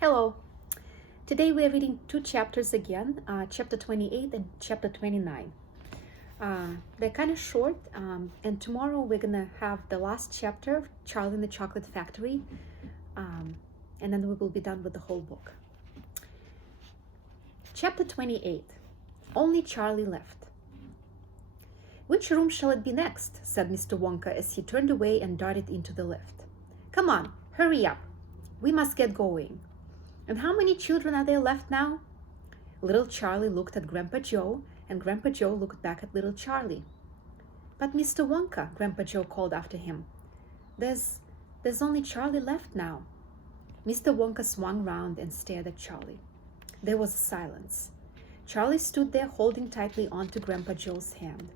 Hello. Today we are reading two chapters again, chapter 28 and chapter 29. They're kind of short, and tomorrow we're going to have the last chapter of Charlie and the Chocolate Factory, and then we will be done with the whole book. Chapter 28. Only Charlie left. "Which room shall it be next?" said Mr. Wonka as he turned away and darted into the lift. "Come on, hurry up. We must get going. And how many children are there left now?" Little Charlie looked at Grandpa Joe, and Grandpa Joe looked back at little Charlie. "But Mr. Wonka," Grandpa Joe called after him, there's only Charlie left now." Mr. Wonka swung round and stared at Charlie. There was silence. Charlie stood there holding tightly onto Grandpa Joe's hand.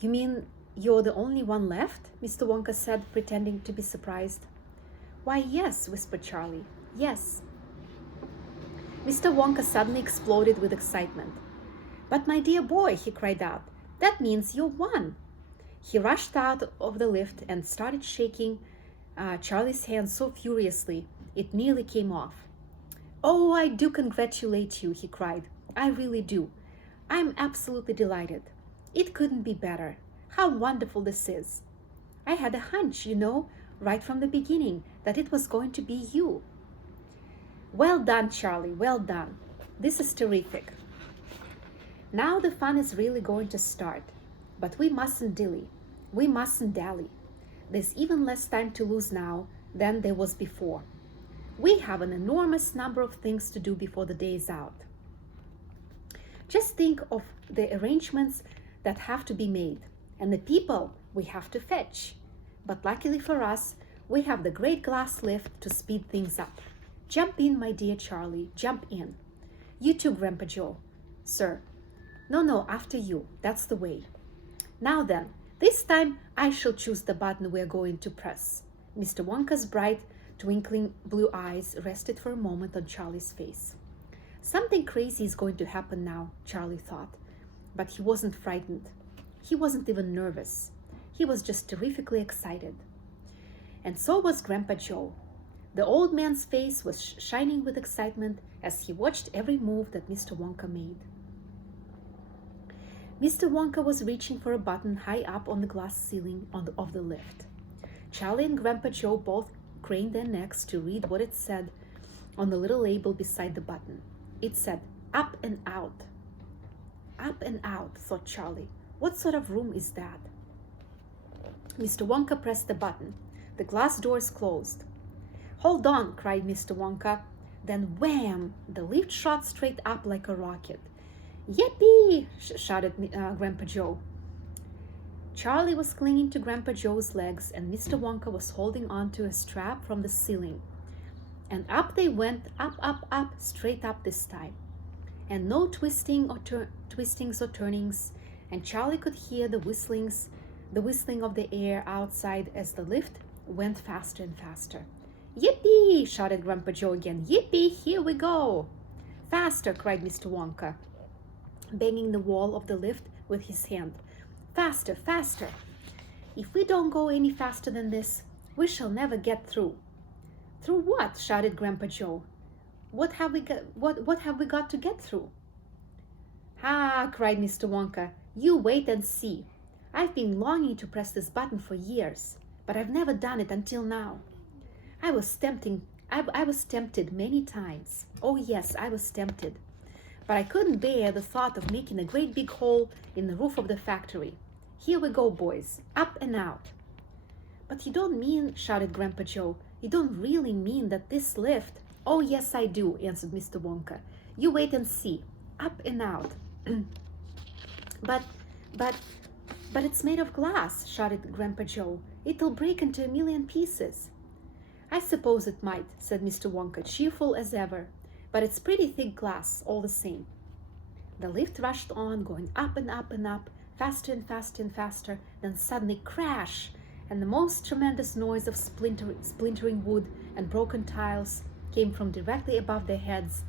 "You mean you're the only one left?" Mr. Wonka said, pretending to be surprised. "Why, yes," whispered Charlie. "Yes." Mr. Wonka suddenly exploded with excitement. "But my dear boy," he cried out, "that means you won." He rushed out of the lift and started shaking Charlie's hand so furiously it nearly came off. "Oh, I do congratulate you," he cried. "I really do. I'm absolutely delighted. It couldn't be better. How wonderful this is. I had a hunch, right from the beginning, that it was going to be you." "Well done, Charlie, well done. This is terrific. Now the fun is really going to start, but we mustn't dilly. We mustn't dally. There's even less time to lose now than there was before. We have an enormous number of things to do before the day is out. Just think of the arrangements that have to be made and the people we have to fetch. But luckily for us, we have the great glass lift to speed things up. Jump in, my dear Charlie, jump in. You too, Grandpa Joe." "Sir." No, after you. That's the way. "Now then, this time I shall choose the button we're going to press." Mr. Wonka's bright, twinkling blue eyes rested for a moment on Charlie's face. Something crazy is going to happen now, Charlie thought. But he wasn't frightened. He wasn't even nervous. He was just terrifically excited. And so was Grandpa Joe. The old man's face was shining with excitement as he watched every move that Mr. Wonka made. Mr. Wonka was reaching for a button high up on the glass ceiling of the lift. Charlie and Grandpa Joe both craned their necks to read what it said on the little label beside the button. It said, "Up and out." "Up and out," thought Charlie. "What sort of room is that?" Mr. Wonka pressed the button. The glass doors closed. "Hold on," cried Mr. Wonka. Then wham! The lift shot straight up like a rocket. "Yippee!" shouted Grandpa Joe. Charlie was clinging to Grandpa Joe's legs, and Mr. Wonka was holding on to a strap from the ceiling. And up they went, up, straight up this time. And no twistings or turnings, and Charlie could hear the whistling of the air outside as the lift went faster and faster. "Yippee!" shouted Grandpa Joe again. "Yippee! Here we go!" "Faster!" cried Mr. Wonka, banging the wall of the lift with his hand. "Faster, faster! If we don't go any faster than this, we shall never get through." "Through what?" shouted Grandpa Joe. What have we got to get through?" "Ah!" cried Mr. Wonka. "You wait and see. I've been longing to press this button for years, but I've never done it until now. I was tempted many times. Oh yes, I was tempted. But I couldn't bear the thought of making a great big hole in the roof of the factory. Here we go, boys, up and out." "But you don't mean," shouted Grandpa Joe, "you don't really mean that this lift—" "Oh yes, I do," answered Mr. Wonka. "You wait and see. Up and out." But it's made of glass," shouted Grandpa Joe. "It'll break into a million pieces." "I suppose it might," said Mr. Wonka, cheerful as ever. "But it's pretty thick glass, all the same." The lift rushed on, going up and up and up, faster and faster and faster, then suddenly crash, and the most tremendous noise of splintering wood and broken tiles came from directly above their heads,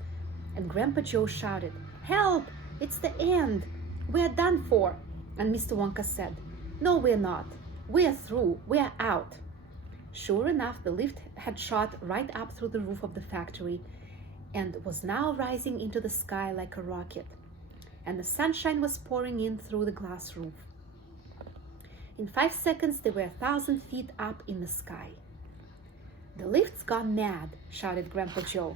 and Grandpa Joe shouted, "Help! It's the end! We're done for!" And Mr. Wonka said, "No, we're not. We're through. We're out." Sure enough, the lift had shot right up through the roof of the factory and was now rising into the sky like a rocket, and the sunshine was pouring in through the glass roof. In 5 seconds, they were 1,000 feet up in the sky. "The lift's gone mad," shouted Grandpa Joe.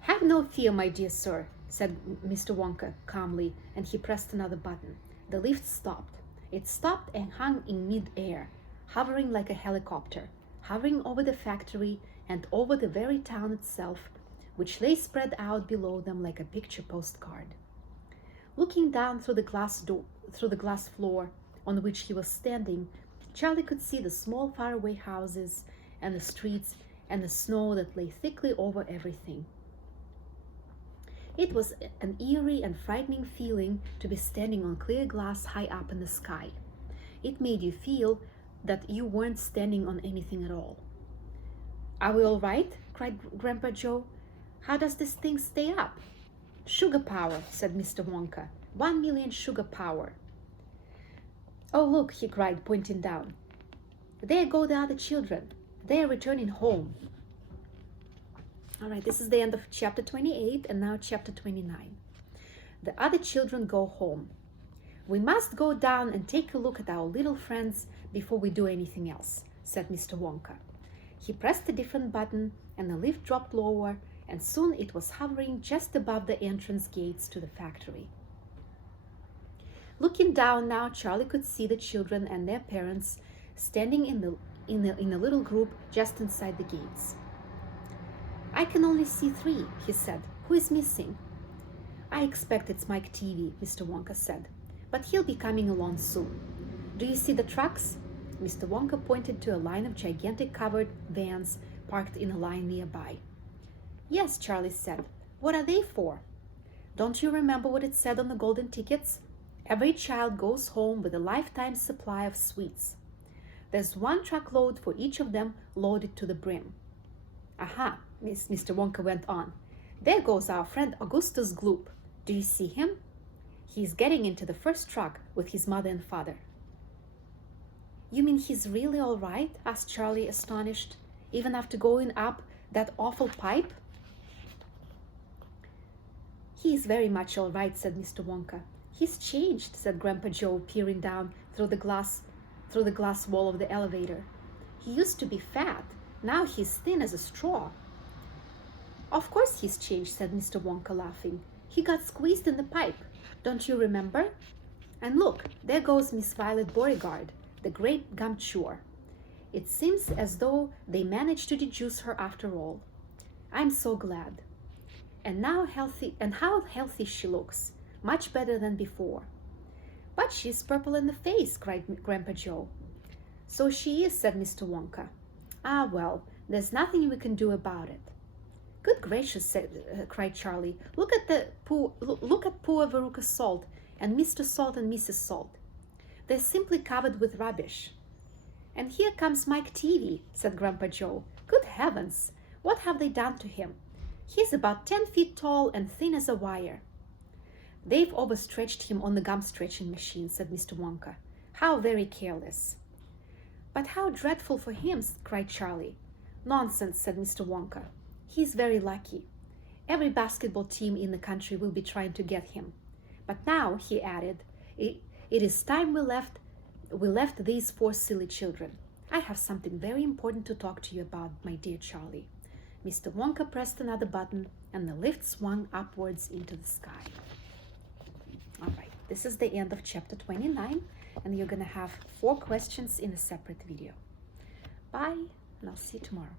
"Have no fear, my dear sir," said Mr. Wonka calmly, and he pressed another button. The lift stopped. It stopped and hung in mid-air, hovering like a helicopter, hovering over the factory and over the very town itself, which lay spread out below them like a picture postcard. Looking down through the glass floor on which he was standing, Charlie could see the small faraway houses and the streets and the snow that lay thickly over everything. It was an eerie and frightening feeling to be standing on clear glass high up in the sky. It made you feel that you weren't standing on anything at all. "Are we all right?" cried Grandpa Joe. "How does this thing stay up?" "Sugar power," said Mr. Wonka. 1 million sugar power. "Oh, look," he cried, pointing down. "There go the other children. They are returning home." All right, this is the end of chapter 28, and now chapter 29. The other children go home. "We must go down and take a look at our little friends before we do anything else," said Mr. Wonka. He pressed a different button, and the lift dropped lower, and soon it was hovering just above the entrance gates to the factory. Looking down now, Charlie could see the children and their parents standing in a little group just inside the gates. "I can only see 3, he said. "Who is missing?" "I expect it's Mike Teavee," Mr. Wonka said. "But he'll be coming along soon. Do you see the trucks?" Mr. Wonka pointed to a line of gigantic covered vans parked in a line nearby. "Yes," Charlie said. "What are they for?" "Don't you remember what it said on the golden tickets? Every child goes home with a lifetime supply of sweets. There's 1 truckload for each of them loaded to the brim." "Aha," Mr. Wonka went on. "There goes our friend Augustus Gloop. Do you see him? He's getting into the first truck with his mother and father." "You mean he's really all right?" asked Charlie, astonished, "even after going up that awful pipe?" "He's very much all right," said Mr. Wonka. "He's changed," said Grandpa Joe, peering down through the glass wall of the elevator. "He used to be fat. Now he's thin as a straw." "Of course he's changed," said Mr. Wonka, laughing. "He got squeezed in the pipe. Don't you remember? And look, there goes Miss Violet Beauregard, the great gum chewer. It seems as though they managed to deduce her after all. I'm so glad. And how healthy she looks, much better than before." "But she's purple in the face," cried Grandpa Joe. "So she is," said Mr. Wonka. "Ah, well, there's nothing we can do about it." "Good gracious," cried Charlie. Look at poor Veruca Salt and Mr. Salt and Mrs. Salt. They're simply covered with rubbish." "And here comes Mike Teavee," said Grandpa Joe. "Good heavens, what have they done to him? He's about 10 feet tall and thin as a wire." "They've overstretched him on the gum stretching machine," said Mr. Wonka. "How very careless." "But how dreadful for him," cried Charlie. "Nonsense," said Mr. Wonka. "He's very lucky. Every basketball team in the country will be trying to get him. But now," he added, it is time we left these 4 silly children. I have something very important to talk to you about, my dear Charlie." Mr. Wonka pressed another button, and the lift swung upwards into the sky. All right, this is the end of chapter 29, and you're going to have 4 questions in a separate video. Bye, and I'll see you tomorrow.